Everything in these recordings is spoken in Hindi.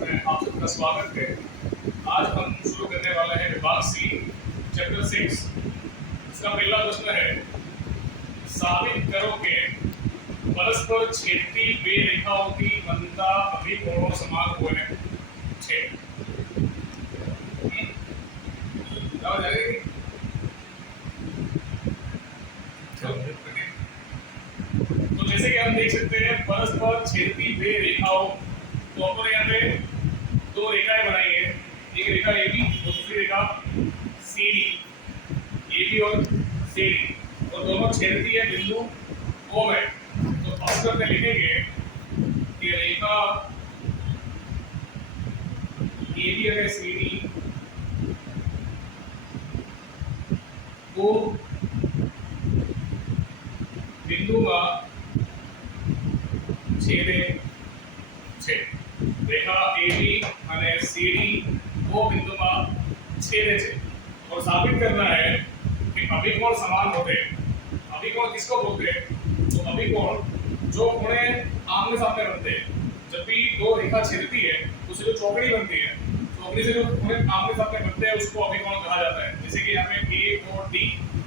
में आप सबका स्वागत है। आज हम शुरू करने वाले हैं विभाग सी चैप्टर 6। इसका पहला प्रश्न है, साबित करो कि परस्पर छेदती वे रेखाओं की बनता अभिकोणों समान हुए हैं। तो जैसे कि हम देख सकते हैं परस्पर छेदती वे रेखाओं, तो अपन यहाँ पे दो रेखाएं बनाई है, एक रेखा ए बी और दूसरी रेखा सी डी, ए बी और सी डी, और दोनों छेदती है बिंदु ओ में। तो अक्सर में लिखेंगे कि रेखा ए बी और सी डी को बिंदु का छेदे छे। रेखा ए बी और सी डी वो बिंदु का छेदे छे, और साबित करना है कि अभिकोण समान होते हैं। अभिकोण किसको बोलते हैं? तो अभिकोण जो कोणे आमने सामने बनते हैं। जब भी दो रेखा छेदती है तो उससे जो चौकड़ी बनती है, चौकड़ी से जो कोणे आमने सामने बनते हैं उसको अभिकोण कहा जाता है। जैसे कि यहाँ पे ए और डी,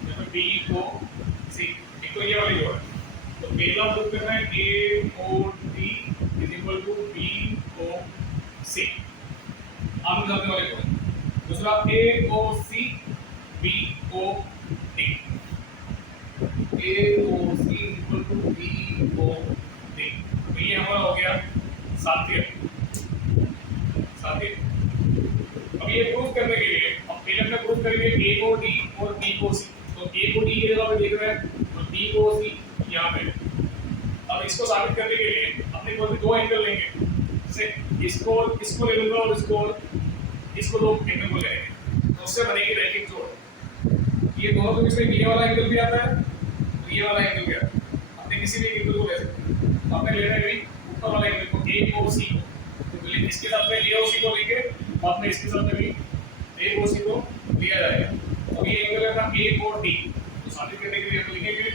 यहाँ पे बी ओ सी, एक तो ये वाली जो है। तो पहला प्रूफ करना है ए और D is equal to B O C, आमने सामने वाले कोण। दूसरा A O C B O D, A O C equal to B O D. तो ये हमारा हो गया साध्य। अब ये प्रूफ करने के लिए अब पहले हमने प्रूफ करेंगे ए ओ डी और बी ओ सी। तो ए को डी की जगह पे देख रहे हैं और बी को सी यहाँ पे। अब इसको साबित करने के लिए अपने को दो एंगल लेंगे, जैसे इसको ले लूंगा और इसको दो एंगल को लेंगे, तो उससे बनेगी रैखिक जोड़। ये दोनों के बीच में ये वाला एंगल भी आता है और ये वाला एंगल भी आता है। अपने किसी भी एंगल को ले सकते हैं। अपने लेना है ऊपर वाला एंगल को ए ओ सी को, तो इसके साथ में ए ओ सी को लेके आपने इसके साथ में भी ए ओ सी को लिया जाएगा। अब ये एंगल है अपना ए ओ डी, तो साबित करने के लिए हम लिखेंगे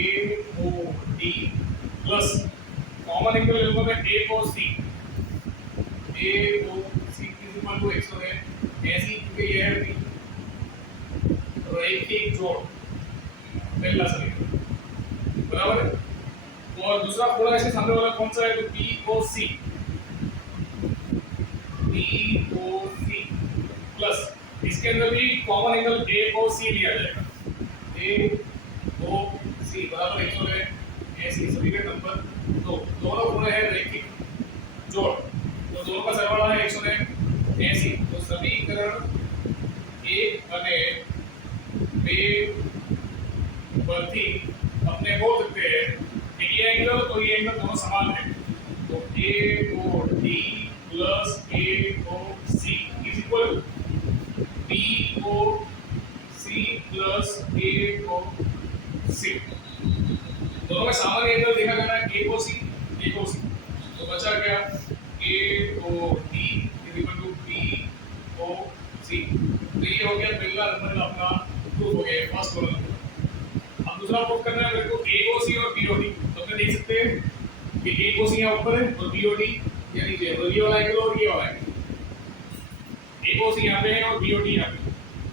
A O D plus common angle ले लूंगा मैं A O C, A O C is equal to X है ऐसी, क्योंकि ये है रैखिक जोड़ पहला समीकरण, बराबर है। और दूसरा थोड़ा इसके सामने वाला कौन सा है? तो B O C, B O C plus इसके अंदर भी कॉमन एंगल ए ओ सी लिया जाएगा, ए ओ सी बराबर 100 है ऐसी। समीकरण नंबर 2, दोनों कोण है रैखिक जोड़, तो दोनों का सरवाला है 180। तो समीकरण 1 અને 2 परથી अपने बोल सकते हैं कि ये एंगल तो ये एंगल दोनों समान है। तो A O D plus A O C is equal B O C plus A O C. दोनों में सामान्य एंगल देखा करना है ए ओ सी, तो बचा क्या A O D is equal to B O C. तो ये हो गया पहला नंबर का अपना प्रूफ हो गया, फर्स्ट वाला नंबर। अब दूसरा प्रूफ करना है मेरे को ए ओ सी और बी ओ डी। तो अपने देख सकते हैं कि ए ओ सी यहाँ ऊपर है और बी ओ डी यहाँ नीचे है, और ये वाला एंगल और ये वाला एंगल। ए ओ सी यहाँ पे है और बी ओ डी यहाँ पे।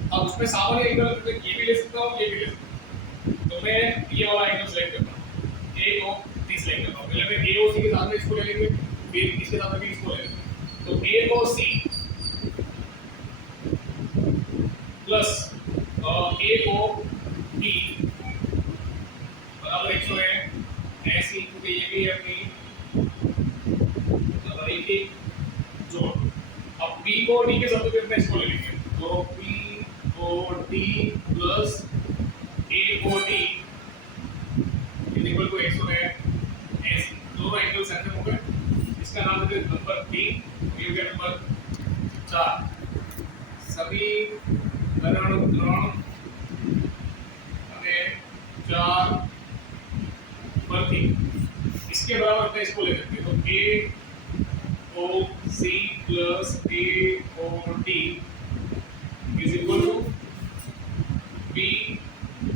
अब उसमें सामान्य एंगल ये भी ले सकता हूँ, ये भी ले सकता हूँ। तो मैं ये वाला एंगल सेलेक्ट करता हूँ, ए ओ सी सेलेक्ट करता हूँ। पहले मैं ए ओ सी के साथ में इसको ले लेंगे, फिर इसके साथ में भी इसको ले लेंगे। तो A O C plus A O D बराबर 100 है ऐसी, क्योंकि ये भी है अपनी रैखिक जोड़। अब बी को डी के साथ में इसको ले लेंगे, तो B O D plus A O D is equal to 100 है ऐसी। दोनों एंगल सेंटर हो गए। इसका नाम है नंबर 3, ये हो गया नंबर 4। समीकरण 3 અને 4 परથી इसके बराबर अपने इसको ले सकते हैं। तो A O C plus A O D is equal to B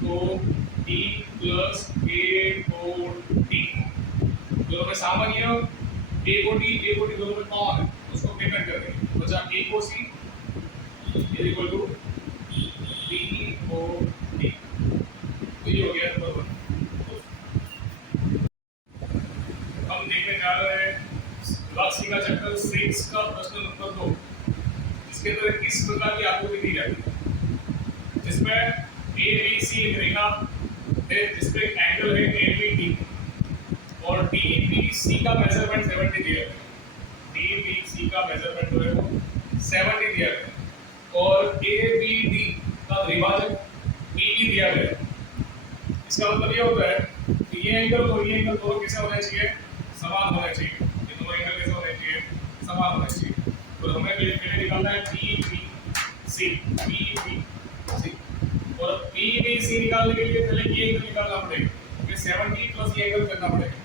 O D plus A O D. दोनों में सामान्य ए को डी दोनों में कॉमन है, उसको पेमेंट कर देंगे, बचा ए को C is equal to B O D. तो ये हो गया नंबर 1। हम देखने जा रहे हैं लॉक्सी का चैप्टर 6 का प्रश्न नंबर 2, जिसके अंदर इस प्रकार की आकृति दी जाती है जिसमें ए बी सी एक रेखा है, जिसपे एक एंगल है ए बी डी और डी बी सी का मेजरमेंट 70 दिया है। डी बी सी का मेजरमेंट जो है वो 70 दिया है और ए बी डी का द्विभाजक बी डी दिया गया है। इसका मतलब ये होता है कि ये एंगल और ये एंगल दोनों कैसे होने चाहिए, समान होने चाहिए। ये दोनों एंगल कैसे होने चाहिए, समान होने चाहिए। तो हमें पहले निकालना है बी बी सी और बी बी सी निकालने के लिए पहले ये एंगल निकालना पड़ेगा, क्योंकि 70 प्लस ये एंगल करना पड़ेगा।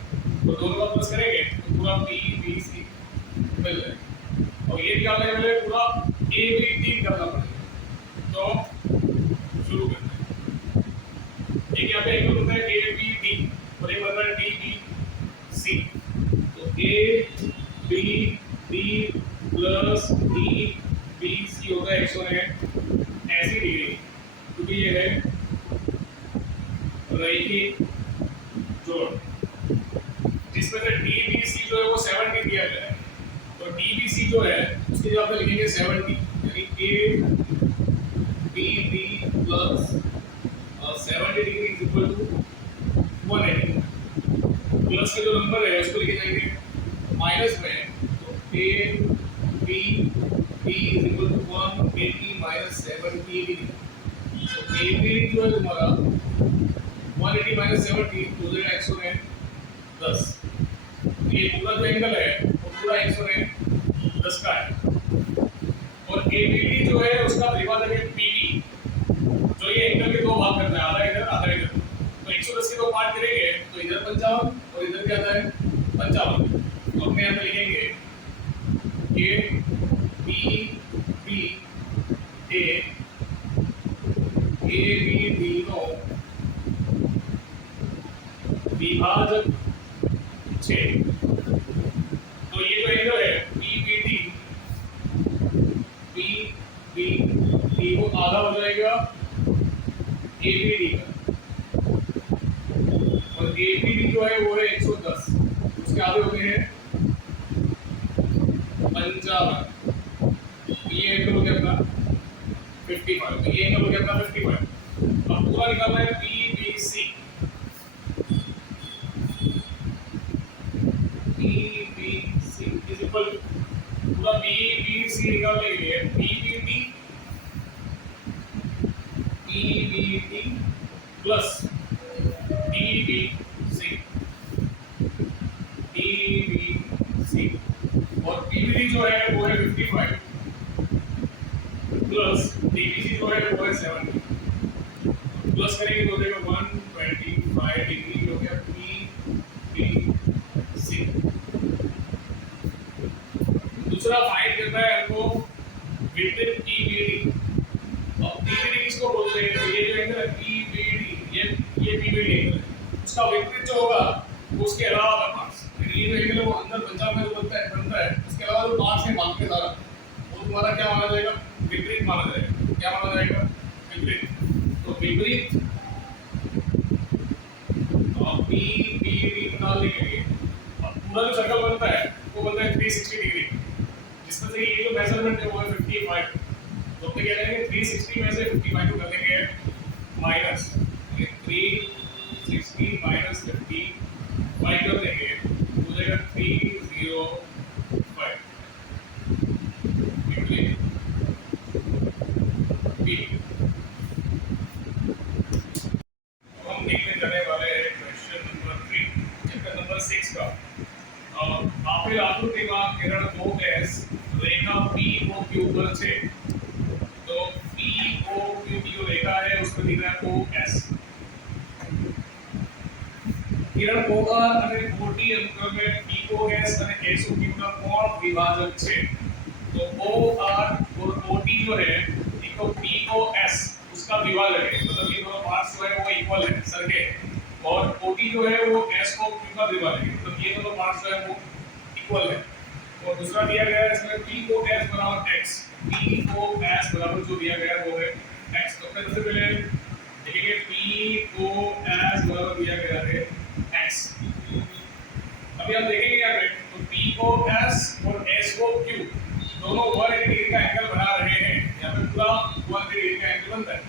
तो दोनों का प्लस करेंगे तो पूरा बी बी सी मिल जाएगा और ये निकालने के लिए पूरा ए बी डी निकालना पड़ेगा। तो शुरू करते हैं। एक यहाँ पे एंगल होता है ए बी डी और एक होता है डी बी सी। तो A B D plus D B C होता है 180 डिग्री, क्योंकि ये है रैखिक जोड़, जिसमें से डी बी सी जो है वो 70 दिया गया है। तो डी बी सी जो है उसकी जगह पे लिखेंगे 70, यानी A B D plus 70 degree is equal to 180। Plus के जो नंबर है उसको लिखे जाएंगे माइनस में, तो A B D is equal to 180 minus 70 degree. तो ए बी डी जो है तुम्हारा 180 माइनस 70 हो जाएगा 110। ये पूरा जो एंगल है वो पूरा 110 का है और ए बी डी जो है उसका द्विभाजक है बी डी, जो ये एंगल के दो भाग करता है, आधा इधर आधा इधर। तो 110 के दो पार्ट करेंगे तो इधर 55 और इधर क्या आता है 55। तो अपने यहाँ पे लिखेंगे A B B A B D नो विभाजक 6। तो ये जो एंगल है बी बी डी वो आधा हो जाएगा ए बी डी का और ए बी डी जो है वो है 110, उसके आधे होते हैं 55। ये एंगल हो गया अपना 55, तो ये एंगल हो गया अपना 55। अब पूरा निकालना है B B C is equal to पूरा बी बी सी निकालने के लिए B B D plus D B C और बी बी डी जो है वो है 55 प्लस डी बी सी जो है वो है 70। प्लस करेंगे तो हो जाएगा 125 डिग्री हो गया बी बी सी। दूसरा फाइंड करना है हमको विपरीत ई बी डी। अब ई बी डी किसको बोलते हैं, तो ये जो एंगल है ई बी डी, ये बी बी डी एंगल है, उसका विपरीत जो होगा वो उसके अलावा का पार्ट्स, ये जो एंगल है वो अंदर पंजाब में जो बनता है उसके अलावा जो पार्ट्स है बाकी के सारा वो तुम्हारा क्या माना जाएगा, विपरीत माना जाएगा। क्या माना जाएगा, विपरीत। तो विपरीत बी बी डी निकालने के लिए अब पूरा जो सर्कल बनता है वो बनता है 360 डिग्री, जिसमें से ये जो मेजरमेंट है वो है 55। तो अपने क्या करेंगे 360 में से 55 को कर देंगे माइनस, 360 माइनस 55 कर देंगे हो जाएगा 305। हम देखने जाने वाले हैं क्वेश्चन नंबर 3 चैप्टर नंबर 6 का। आपके आकृति का किरण 2s रेखा POQ पर છે। तो POQ की जो रेखा है उसको दिख रहा है OS। किरण OR અને OT अनुक्रमे POS અને SOQ का कोण विभाजक છે। तो OR और OT जो है एक तो POS उसका विभाजक है, मतलब ये दोनों पार्ट्स जो है वो इक्वल है सर्कल, और OT जो है वो S को Q का विभाजक है, मतलब ये दोनों पार्ट्स जो है वो इक्वल है। और दूसरा दिया गया है इसमें पी ओ एस बराबर एक्स, पी ओ एस बराबर जो दिया गया है वो है एक्स। तो सबसे पहले देखेंगे पी ओ एस बराबर दिया गया है एक्स। अभी हम देखेंगे यहाँ पे तो पी ओ एस और एस ओ क्यू दोनों 180 डिग्री का एंगल बना रहे हैं। यहाँ पे पूरा 180 डिग्री का एंगल बनता है।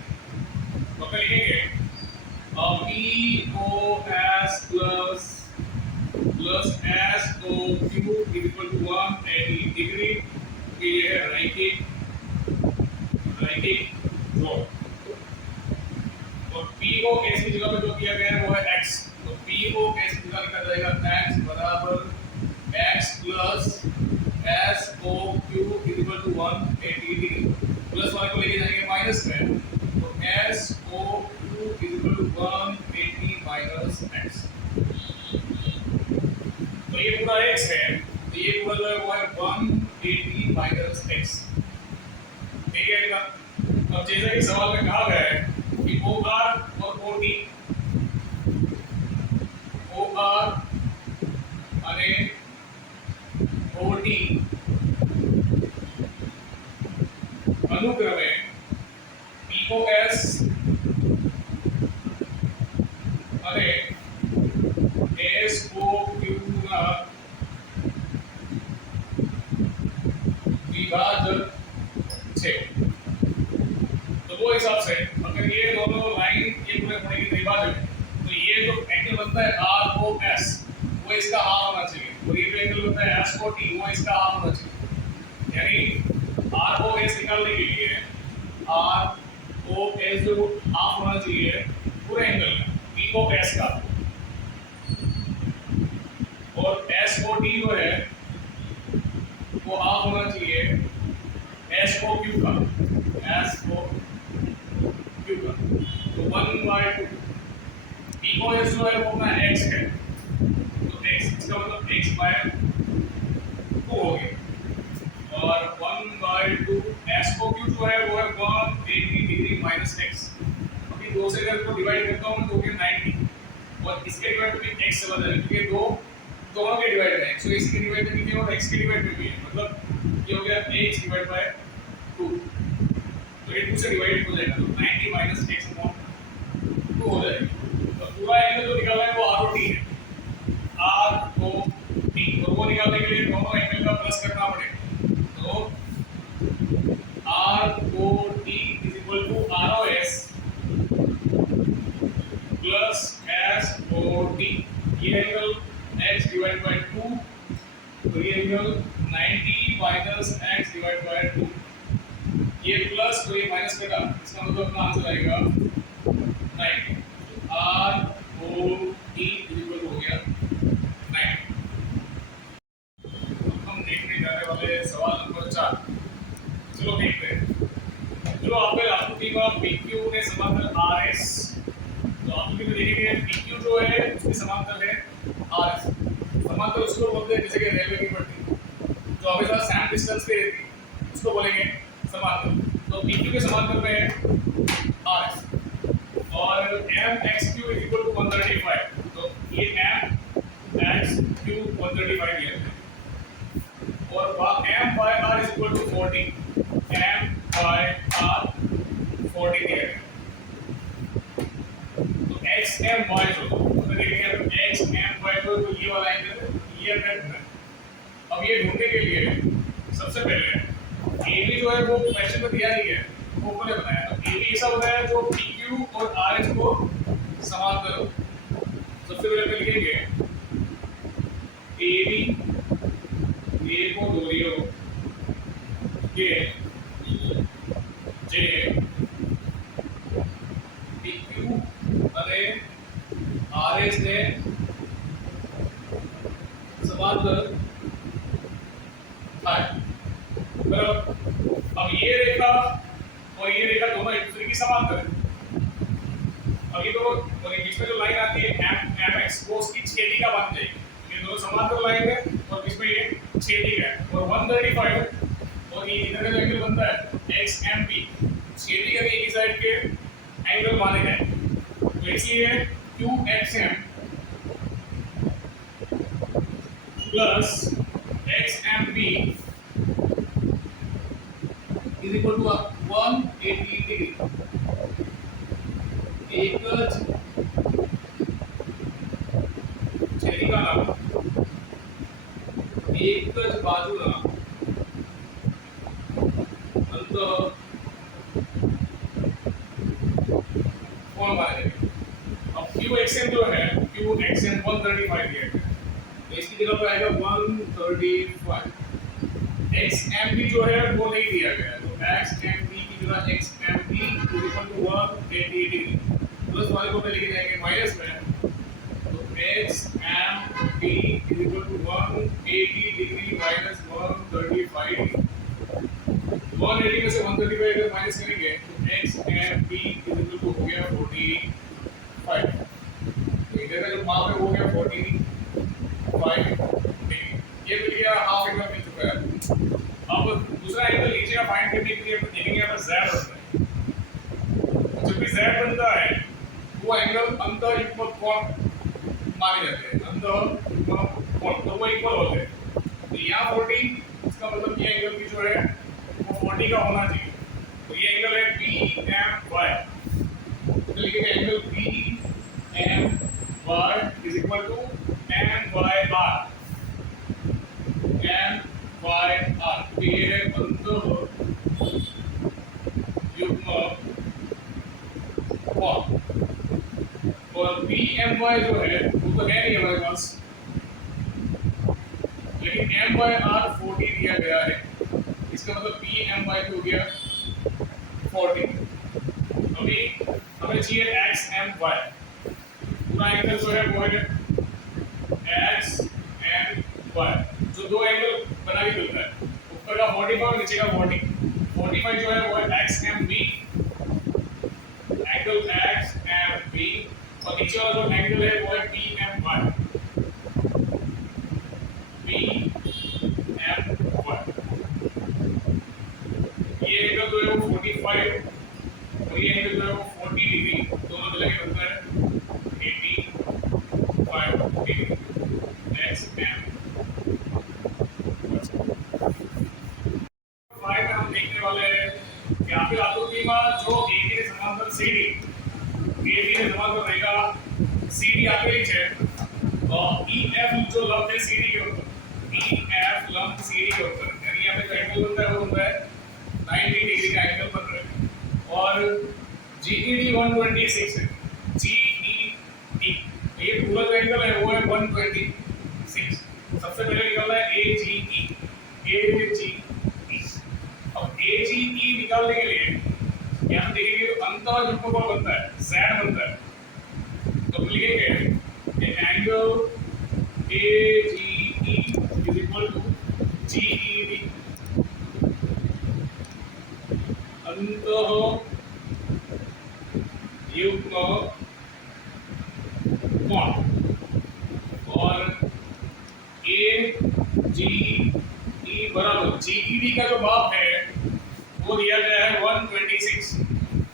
तो फिर लिखेंगे P O S plus S O Q equal to 180 degree. ये है राइटिंग ड्रॉ। और पी ओ एस की जगह पे जो दिया गया है वो है एक्स। तो पी ओ एस की जगह लिखा जाएगा एक्स बराबर X plus S O Q equal to 180 degree. Plus वाले को लेके जाएंगे माइनस में, तो S O Q equal to 180 minus X. तो ये पूरा एक्स है, तो ये पूरा जो है वो है 180 माइनस एक्स। ठीक है ना। अब जैसा कि सवाल में कहा गया है कि ओ आर और ओ टी, ओ आर અને ओटी अनुक्रमे पीओएस અને एसओक्यू ના विभाजक છે। तो वो हिसाब से अगर ये दोनों लाइन ये पूरे बनेंगे त्रिभाजक, तो ये जो एंगल बनता है आर ओ एस वो इसका हाफ होना चाहिए, और ये जो एंगल बनता है एस ओ टी वो इसका हाफ होना चाहिए। यानी आर ओ एस निकालने के लिए आर ओ एस जो हाफ होना चाहिए पूरे एंगल में पी ओ एस का, और एस ओ टी जो है वो हाफ होना चाहिए एस ओ क्यू का, एस ओ क्यू का। तो 1/2 पी ओ एस जो है वो अपना एक्स है, तो एक्स इसका मतलब एक्स बाय 2 हो गया, और 1/2 एस ओ क्यू जो है वो है 180 डिग्री माइनस एक्स। अभी 2 से अगर इसको डिवाइड करता हूँ तो हो गया 90, और इसके डिवाइड में एक्स से बदल क्योंकि दोनों के डिवाइड में एक्स, तो इसके डिवाइड में भी है और एक्स के डिवाइड में भी है, मतलब ये हो गया x डिवाइड बाय 2। तो ये 2 से डिवाइड हो जाएगा, तो 90 माइनस x अपॉन 2 हो जाएगा। तो पूरा एंगल जो निकालना है वो आर ओ टी है, आर ओ टी। तो वो निकालने के लिए दोनों एंगल का प्लस करना पड़ेगा। तो R O T is equal to R O S plus S O T. ये एंगल x डिवाइड बाय 2, तो ये angle 90 minus x divide by 2, ये प्लस तो ये माइनस कटा, इसका मतलब अपना आंसर आएगा 90। आर ओ टी इक्वल हो गया 90। हम देखने जाने वाले सवाल नंबर 4। चलो देखते हैं। जो आपके आकृति में PQ ने समांतर RS, तो आकृति में देखेंगे PQ जो है उसके समांतर है RS। समांतर उसको बोलते हैं जैसे कि रेलवे की पटरी जो हमेशा सेम डिस्टेंस पे रहती है उसको बोलेंगे समांतर। तो PQ के समांतर में है RS, और MXQ इज इक्वल टू 135। तो ये MXQ 135 लिया है, और M by R is equal to 40, M by R 40 दिया है। तो XMY जो देखेंगे तो XMY जो ये वाला एंगल ये है। अब ये ढूंढने के लिए सबसे पहले AB जो है वो क्वेश्चन में दिया नहीं है, वो ऊपर बताया। तो AB ऐसा बताया जो PQ और RS को समांतर हो। सबसे पहले लिखेंगे AB A को दूरियों के J PQ અને RS ने समांतर बराबर। अब ये रेखा और ये रेखा दोनों एक दूसरे की समांतर है। अब ये दोनों और बीच में जो लाइन आती है MX वो उसकी छेदी का बन जाएगी। ये दोनों समांतर लाइन है और बीच में ये छेदी है, और 135 और ये इधर का जो एंगल बनता है XMP छेदी के एक ही साइड के एंगल माने गए। तो इसलिए QXM plus XMB is equal to 180 degree. एक છેદિકાના એક જ બાજુના અંતર कोण मानेंगे? अब QXM जो है QXM 135 दिया है, तो इसकी जगह पर आएगा 135. XMB जो है वो नहीं दिया गया है, तो XMB की जगह XMB equal to 180 degree plus वाले को पे लेके जाएंगे माइनस में, तो XMB is equal to 180 degree minus 135 degree. 180 में से 135 अगर माइनस करेंगे तो XMB इज इक्वल टू हो गया 45. तो इधर का जो माप है वो हो गया 45 डिग्री. ये मिल गया हाफ एंगल मिल चुका है. अब दूसरा एंगल लीजिए आप फाइंड करने के लिए देखेंगे यहाँ पर Z होता है. जब भी Z बनता है वो एंगल अंतर युग्मक कोण माने जाते हैं. अंतर युग्मक कोण तो वो इक्वल होते हैं. तो यहाँ 40 इसका मतलब ये एंगल भी जो है वो 40 का होना चाहिए. तो ये एंगल है BMY. तो लिखेंगे angle BMY is equal to MYR. MYR तो ये है अंतर युग्मक कोण. और BMY जो है वो तो है नहीं हमारे पास, लेकिन MYR 40 दिया गया है. इसका मतलब BMY हो गया 40. अभी हमें चाहिए XMY. पूरा एंगल जो है वो है XMY. जो दो एंगल बना के मिलता है, ऊपर का 45 और नीचे का 40. 45 जो है वो है XMB, एंगल XMB, और नीचे वाला जो एंगल है वो है BMY. BMY ये एंगल जो है वो 45 और ये एंगल जो है वो 40 डिग्री, दोनों मिला के बनता है 85 डिग्री. XM फाइव में हम देखने वाले हैं कि आपकी आकृति में जो AB ने समांतर CD, AB ने समांतर रहेगा CD આપેલી છે, और EF जो लंब है CD के ऊपर, EF लंब CD के ऊपर, यानी यहाँ पे जो एंगल बनता है वो बनता है 90 डिग्री का एंगल बन रहा है. और GED 126 है. GED ये पूरा जो एंगल है वो है 126. सबसे पहले निकालना है AGE. AGE. अब AGE निकालने के लिए यहाँ देखिए अंतर युग्मक कोण बनता है Z बनता है. तो लिखेंगे angle AGE is equal to GED. अंतर युग्मक कोण और AGE बराबर GED का जो माप है वो दिया गया है 126.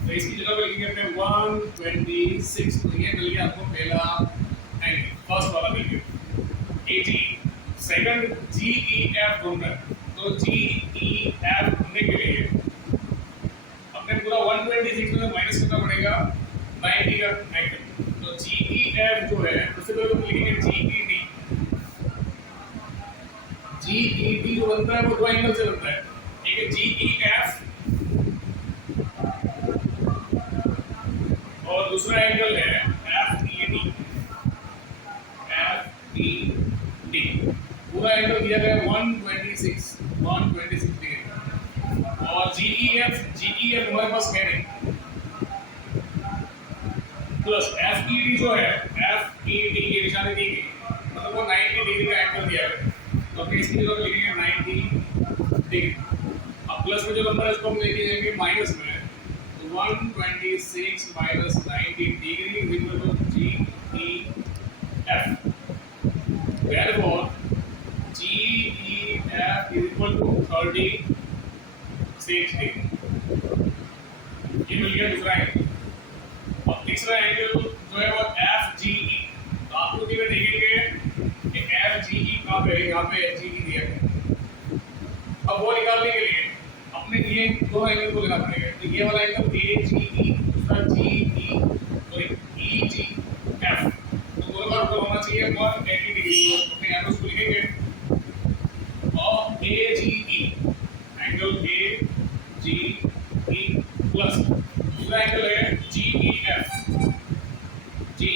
तो इसकी जगह पे लिखेंगे अपने 126. तो ये मिल गया आपको पहला एंगल, फर्स्ट वाला मिल गया AGE. सेकंड GEF ढूंढना है. तो GEF ढूंढने के लिए अपने पूरा 126 में माइनस करना पड़ेगा 90 का एंगल. तो GEF जो है उससे पहले तो लिखेंगे GED. GED जो बनता है वो दो एंगल से बनता है. एक है GEF और दूसरा एंगल है FED. FED पूरा एंगल दिया गया है 126 डिग्री. और GEF हमारे पास है नहीं, प्लस FED जो है FED की निशानी दी गई, मतलब वो 90 डिग्री का एंगल दिया गया. तो अपने इसकी जगह लिखेंगे 90 डिग्री. अब प्लस में जो नंबर है उसको हम लेके जाएंगे माइनस में. तो 126 minus 90 degree is equal to GEF. Therefore GEF is equal to 36 degree. ये मिल गया दूसरा एंगल. अब तीसरा एंगल जो है वो FGE. तो आकृति में देखेंगे कि FGE कहाँ पे है? यहाँ पे FGE दिया गया. लिए दो एंगल को लेना पड़ेगा। तो ये वाला एंगल ए जी ई, दूसरा जी ई सॉरी ई जी एफ, तो दोनों का टोटल होना चाहिए 180 डिग्री। तो अपने एंगल्स को लिखेंगे और A G E angle A G E plus दूसरा एंगल है G E F, G E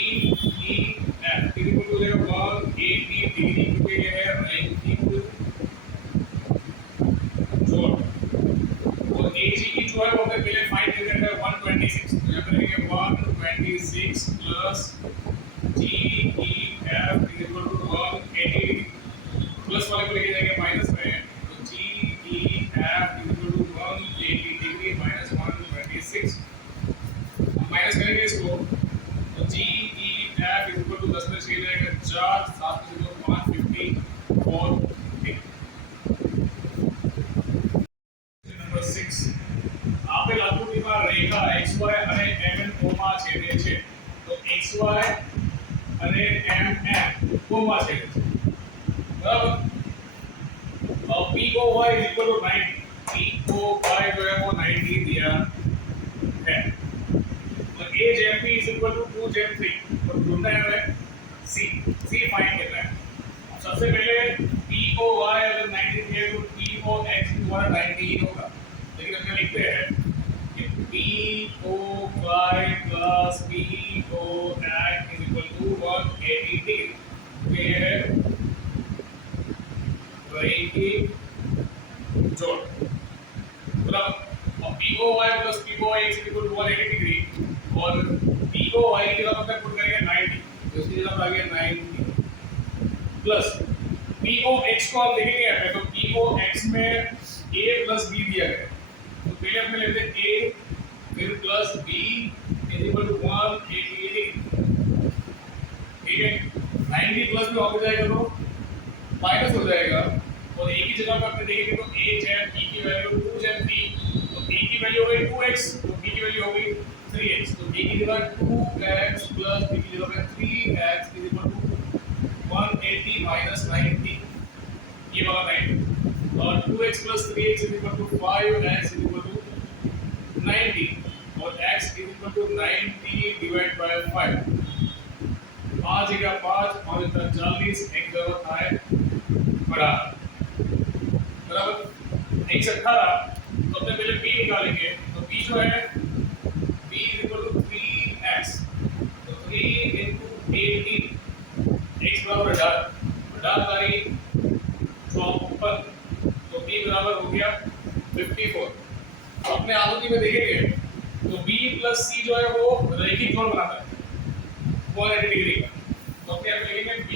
F equal to हो जाएगा 180 डिग्री, क्योंकि ये है रैखिक जोड़। और AGE जो है वो हमें पहले फाइंड करना है 126, तो यहाँ पर लिखेंगे 126 plus GEF equal to 180, plus वाले को लेके जाएंगे माइनस में, तो GEF equal to 180 degree minus 126, minus करेंगे इसको तो GEF इक्वल टू 10 में 6 जाएगा 4, 7 में 5, 54 આપેલ આકૃતિમાં રેખા XY અને MN કોમા છેદે છે, તો XY અને MN કોમા છેદે છે, બરાબર। POY इक्वल टू 90, POY जो है वो 90 दिया है, और AJP is equal to 2J3, और ढूंढना है हमें C फाइंड करना है। सबसे पहले POY अगर 90 दिया तो POX दोबारा 90 ही होगा, लेकिन अपने लिखते हैं POY plus POX is equal to 180 degree, तो ये है रैखिक जोड़, बराबर। और POY plus POX is equal to 180 degree, और POY की जगह पर पुट करेंगे 90, तो इसकी जगह पर आ गया 90 प्लस POX को आप देखेंगे तो POX में A plus B दिया गया है, तो पहले अपने लेते हैं A फिर plus B is equal to 180 degree, ठीक है। 90 प्लस भी वापस जाएगा तो माइनस हो जाएगा, और A की जगह पर अपने देखेंगे तो A जैम B की वैल्यू 2 जैम B, तो A की वैल्यू हो गई 2x, तो B की वैल्यू हो गई 3x, तो A की जगह 2x प्लस B की जगह पे 3x is equal to 180 minus 90, ये वाला 90, और 2x plus 3x is equal to 5x is equal to 90, और x is equal to 90 divide by 5, 5 जगह 5 और इधर 40, एक जगह है बड़ा, बराबर। 118, तो अपने पहले b निकालेंगे, तो b जो है b is equal to 3x, तो 3 into 18, x बराबर 18 तारीख 54, तो b बराबर हो गया 54। तो अपने आकृति में देखेंगे तो B प्लस C जो है वो रैखिक जोड़ बनाता है 180 डिग्री का, तो अपने आप लिखेंगे B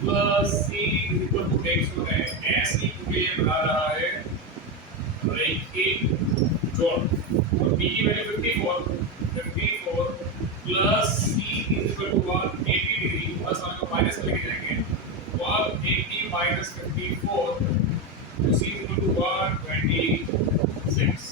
plus C is equal to x जो है ऐसी क्योंकि ये बना रहा है रैखिक जोड़, और B की value 54 plus C is equal to 180 degree, plus वाले को माइनस में लेके जाएंगे 180 माइनस 54, तो C इज इक्वल टू 126।